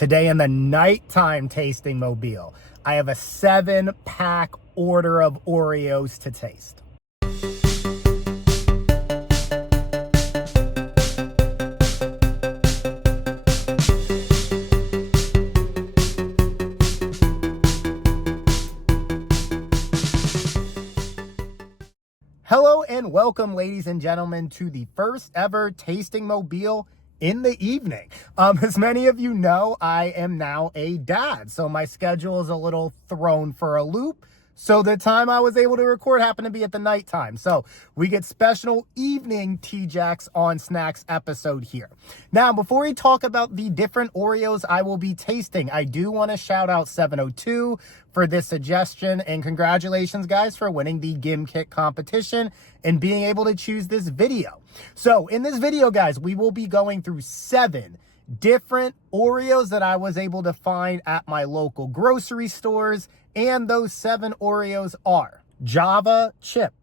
Today in the nighttime tasting mobile, I have a 7-pack order of Oreos to taste. Hello and welcome, ladies and gentlemen, to the first ever tasting mobile in the evening. As many of you know, I am now a dad, so my schedule is a little thrown for a loop. So the time I was able to record happened to be at the nighttime. So we get special evening TJax on Snacks episode here. Now, before we talk about the different Oreos I will be tasting, I do want to shout out 702 for this suggestion, and congratulations guys for winning the Gimkit competition and being able to choose this video. So in this video, guys, we will be going through 7 different Oreos that I was able to find at my local grocery stores. And those 7 Oreos are Java Chip,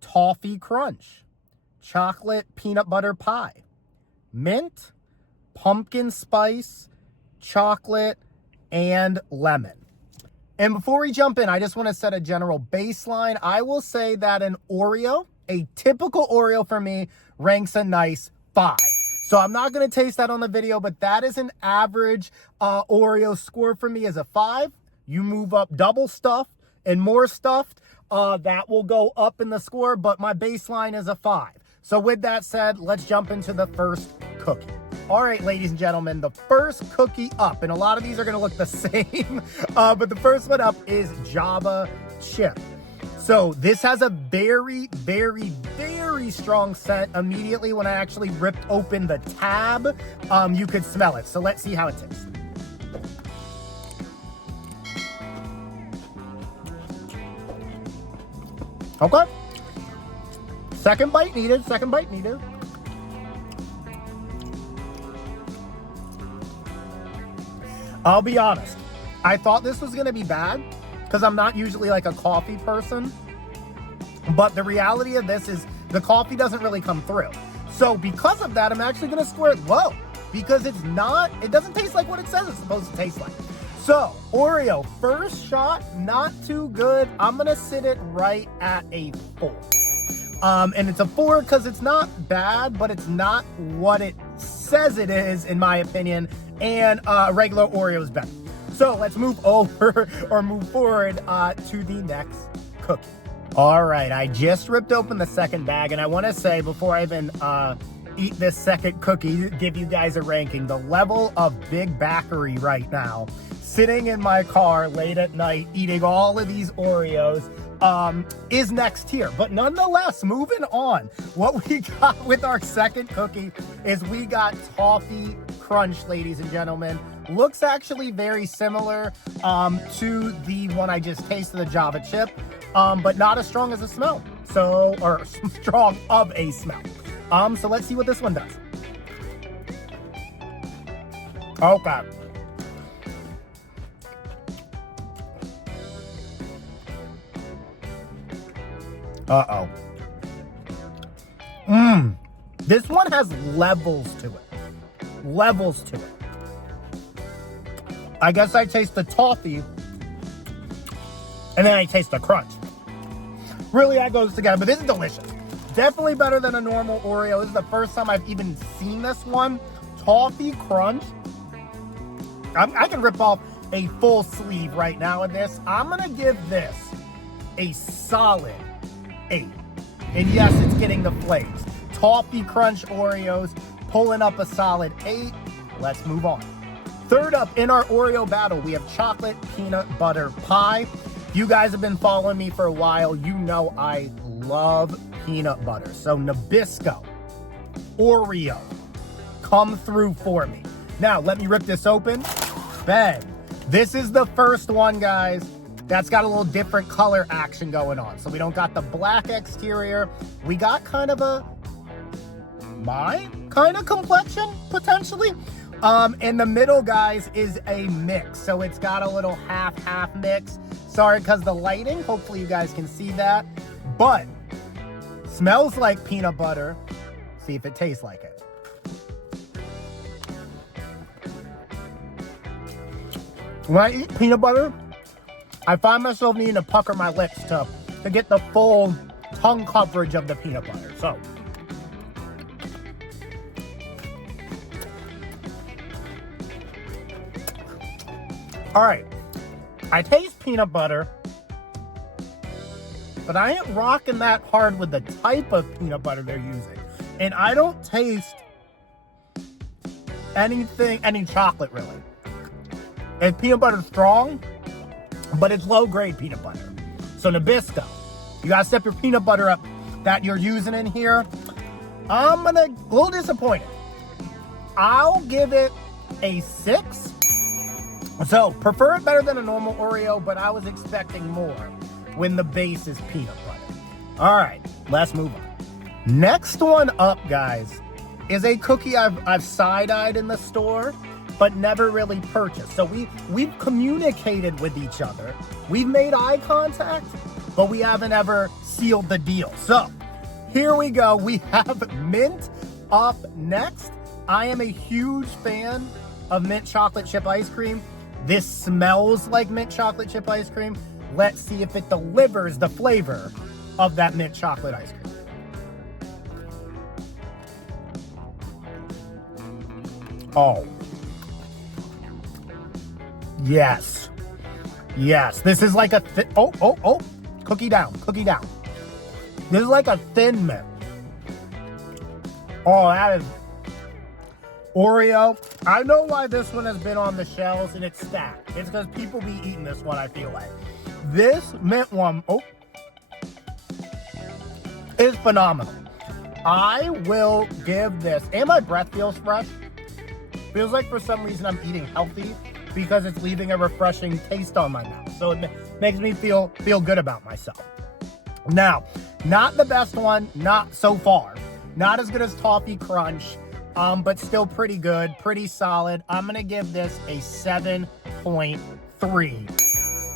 Toffee Crunch, Chocolate Peanut Butter Pie, Mint, Pumpkin Spice, Chocolate, and Lemon. And before we jump in, I just want to set a general baseline. I will say that an Oreo, a typical Oreo for me, ranks a nice 5. So I'm not going to taste that on the video, but that is an average Oreo score for me as a 5. You move up double stuffed and more stuffed, that will go up in the score, but my baseline is a 5. So with that said, let's jump into the first cookie. All right, ladies and gentlemen, the first cookie up, and a lot of these are going to look the same, but the first one up is Java Chip. So this has a very, very, very strong scent. Immediately when I actually ripped open the tab, you could smell it. So let's see how it tastes. Okay. Second bite needed. I'll be honest. I thought this was going to be bad because I'm not usually like a coffee person. But the reality of this is the coffee doesn't really come through. So because of that, I'm actually going to score it low because it doesn't taste like what it says it's supposed to taste like. So, Oreo, first shot, not too good. I'm going to sit it right at a 4. And it's a 4 because it's not bad, but it's not what it says it is, in my opinion. And regular Oreo is better. So, let's move over or move forward to the next cookie. All right, I just ripped open the second bag. And I want to say, before I even eat this second cookie, give you guys a ranking. The level of Big Backery right now, sitting in my car late at night, eating all of these Oreos, is next tier. But nonetheless, moving on, what we got with our second cookie is we got Toffee Crunch, ladies and gentlemen. Looks actually very similar to the one I just tasted, the Java Chip, but not as strong as a smell. So, or strong of a smell. So let's see what this one does. Okay. Uh-oh. This one has levels to it. I guess I taste the toffee, and then I taste the crunch. Really, that goes together, but this is delicious. Definitely better than a normal Oreo. This is the first time I've even seen this one. Toffee Crunch. I can rip off a full sleeve right now with this. I'm going to give this a solid 8. And yes, it's getting the flakes. Toffee Crunch Oreos pulling up a solid 8. Let's move on. Third up in our Oreo battle, we have Chocolate Peanut Butter Pie. If you guys have been following me for a while, you know I love peanut butter. So Nabisco, Oreo, come through for me. Now, let me rip this open. Bang. This is the first one, guys. That's got a little different color action going on. So we don't got the black exterior. We got kind of my kind of complexion, potentially. In the middle, guys, is a mix. So it's got a little half mix. Sorry, because the lighting, hopefully you guys can see that. But smells like peanut butter. See if it tastes like it. When I eat peanut butter, I find myself needing to pucker my lips to get the full tongue coverage of the peanut butter. So, all right, I taste peanut butter, but I ain't rocking that hard with the type of peanut butter they're using. And I don't taste any chocolate really. It's peanut butter strong, but it's low grade peanut butter. So Nabisco, you gotta step your peanut butter up that you're using in here. I'm a little disappointed. I'll give it a 6. So prefer it better than a normal Oreo, but I was expecting more when the base is peanut butter. All right, let's move on. Next one up, guys, is a cookie I've side-eyed in the store, but never really purchased. So we've communicated with each other. We've made eye contact, but we haven't ever sealed the deal. So here we go. We have mint up next. I am a huge fan of mint chocolate chip ice cream. This smells like mint chocolate chip ice cream. Let's see if it delivers the flavor of that mint chocolate ice cream. Oh. Yes. Yes. This is like a cookie down. This is like a thin mint. Oh, that is Oreo. I know why this one has been on the shelves and it's stacked. It's because people be eating this one, I feel like. This mint one, is phenomenal. I will give this, and my breath feels fresh. Feels like for some reason I'm eating healthy because it's leaving a refreshing taste on my mouth. So it makes me feel good about myself. Now, not the best one, not so far. Not as good as Toffee Crunch, but still pretty good, pretty solid. I'm gonna give this a 7.3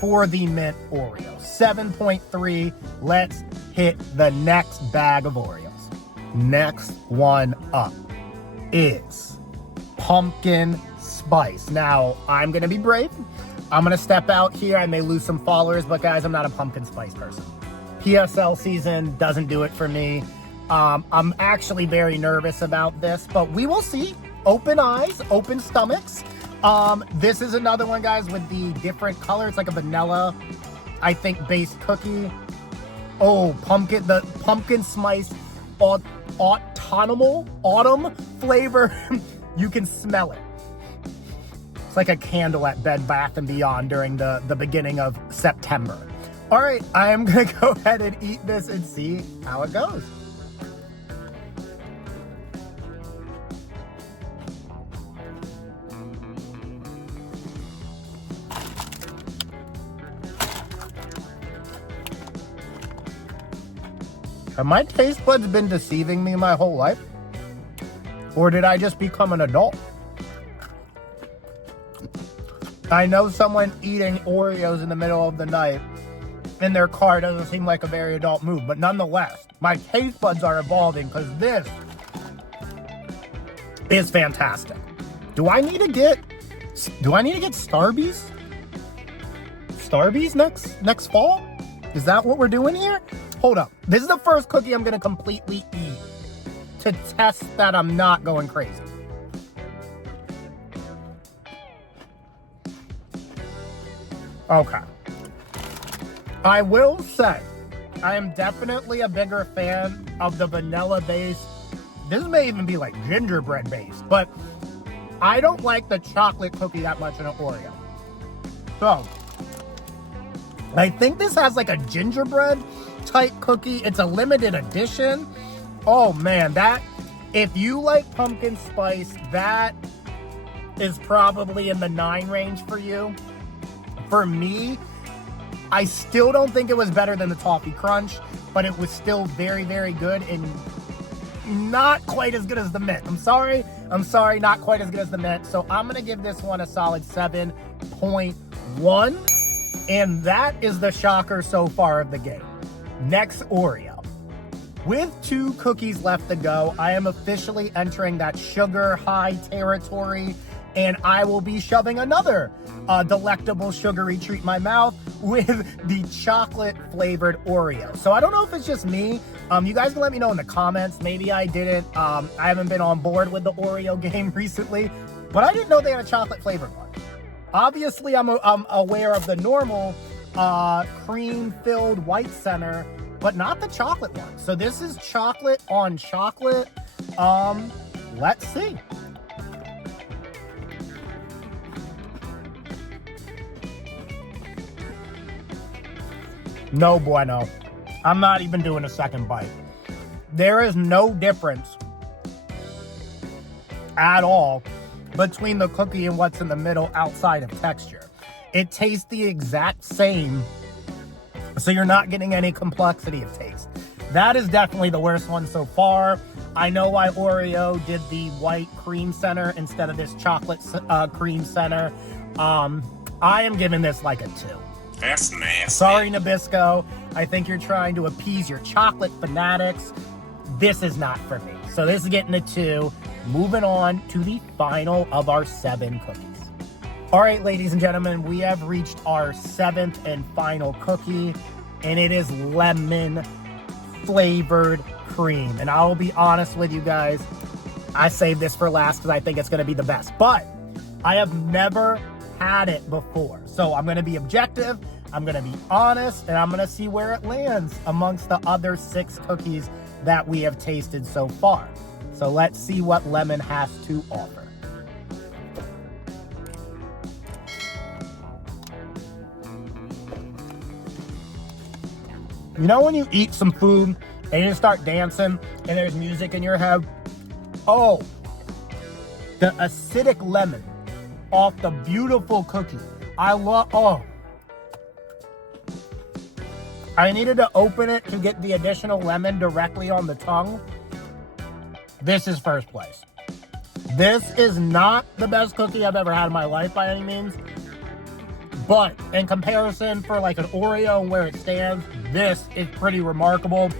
for the mint Oreo. 7.3. Let's hit the next bag of Oreos. Next one up is pumpkin spice. Now, I'm gonna be brave. I'm gonna step out here. I may lose some followers, but guys, I'm not a pumpkin spice person. PSL season doesn't do it for me. I'm actually very nervous about this, but we will see. Open eyes, open stomachs. This is another one, guys, with the different color. It's like a vanilla, I think, based cookie. Oh, the pumpkin spice autumn flavor. You can smell it. It's like a candle at Bed Bath & Beyond during the beginning of September. All right, I am gonna go ahead and eat this and see how it goes. Have my taste buds been deceiving me my whole life? Or did I just become an adult? I know someone eating Oreos in the middle of the night in their car doesn't seem like a very adult move, but nonetheless, my taste buds are evolving because this is fantastic. Do I need to get Starbies? Starbies next fall? Is that what we're doing here? Hold up. This is the first cookie I'm gonna completely eat to test that I'm not going crazy. Okay. I will say, I am definitely a bigger fan of the vanilla base. This may even be like gingerbread based, but I don't like the chocolate cookie that much in an Oreo. So, I think this has like a gingerbread type cookie. It's a limited edition. Oh man, if you like pumpkin spice, that is probably in the 9 range for you. For me, I still don't think it was better than the Toffee Crunch, but it was still very, very good and not quite as good as the mint. I'm sorry, not quite as good as the mint. So I'm gonna give this one a solid 7.1. And that is the shocker so far of the game. Next Oreo. With 2 cookies left to go, I am officially entering that sugar high territory. and I will be shoving another delectable sugary treat in my mouth with the chocolate flavored Oreo. So I don't know if it's just me. You guys can let me know in the comments. Maybe I didn't. I haven't been on board with the Oreo game recently, but I didn't know they had a chocolate flavored one. Obviously, I'm aware of the normal cream-filled white center, but not the chocolate one. So this is chocolate on chocolate. Let's see. No bueno. I'm not even doing a second bite. There is no difference at all between the cookie and what's in the middle outside of texture. It tastes the exact same, so you're not getting any complexity of taste. That is definitely the worst one so far. I know why Oreo did the white cream center instead of this chocolate cream center. I am giving this like a 2. That's nasty. Sorry, Nabisco. I think you're trying to appease your chocolate fanatics. This is not for me. So this is getting a 2. Moving on to the final of our 7 cookies. All right, ladies and gentlemen, we have reached our 7th and final cookie, and it is lemon flavored cream. And I will be honest with you guys, I saved this for last because I think it's going to be the best. But I have never had it before. So I'm going to be objective, I'm going to be honest, and I'm going to see where it lands amongst the other 6 cookies that we have tasted so far. So let's see what lemon has to offer. You know when you eat some food and you start dancing and there's music in your head? Oh, the acidic lemon off the beautiful cookie. I needed to open it to get the additional lemon directly on the tongue. This is first place. This is not the best cookie I've ever had in my life by any means. But in comparison for like an Oreo and where it stands, this is pretty remarkable.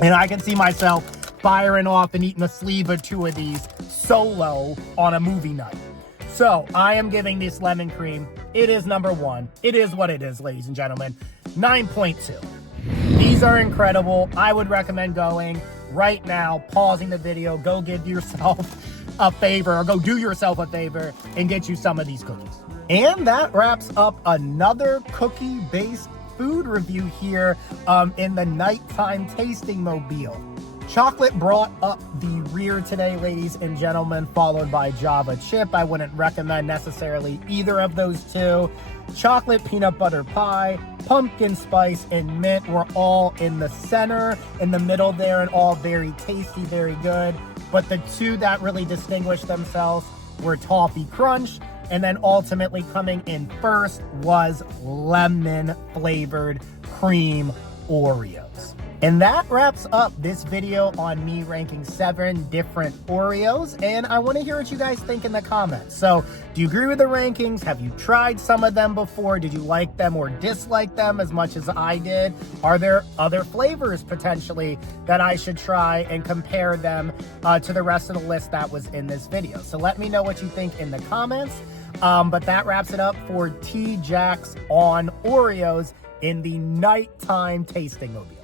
And I can see myself firing off and eating a sleeve or 2 of these solo on a movie night. So I am giving this lemon cream, it is number 1. It is what it is, ladies and gentlemen. 9.2. These are incredible. I would recommend going right now, pausing the video, go give yourself a favor, or go do yourself a favor and get you some of these cookies. And that wraps up another cookie-based food review here in the nighttime tasting mobile. Chocolate brought up the rear today, ladies and gentlemen, followed by Java chip. I wouldn't recommend necessarily either of those 2. Chocolate peanut butter pie, pumpkin spice, and mint were all in the center, in the middle there, and all very tasty, very good. But the 2 that really distinguished themselves were toffee crunch, and then ultimately coming in first was lemon flavored cream Oreos. And that wraps up this video on me ranking 7 different Oreos, and I want to hear what you guys think in the comments. So, do you agree with the rankings? Have you tried some of them before? Did you like them or dislike them as much as I did? Are there other flavors potentially that I should try and compare them to the rest of the list that was in this video? So let me know what you think in the comments. But that wraps it up for T-Jax on Oreos in the nighttime tasting mobile.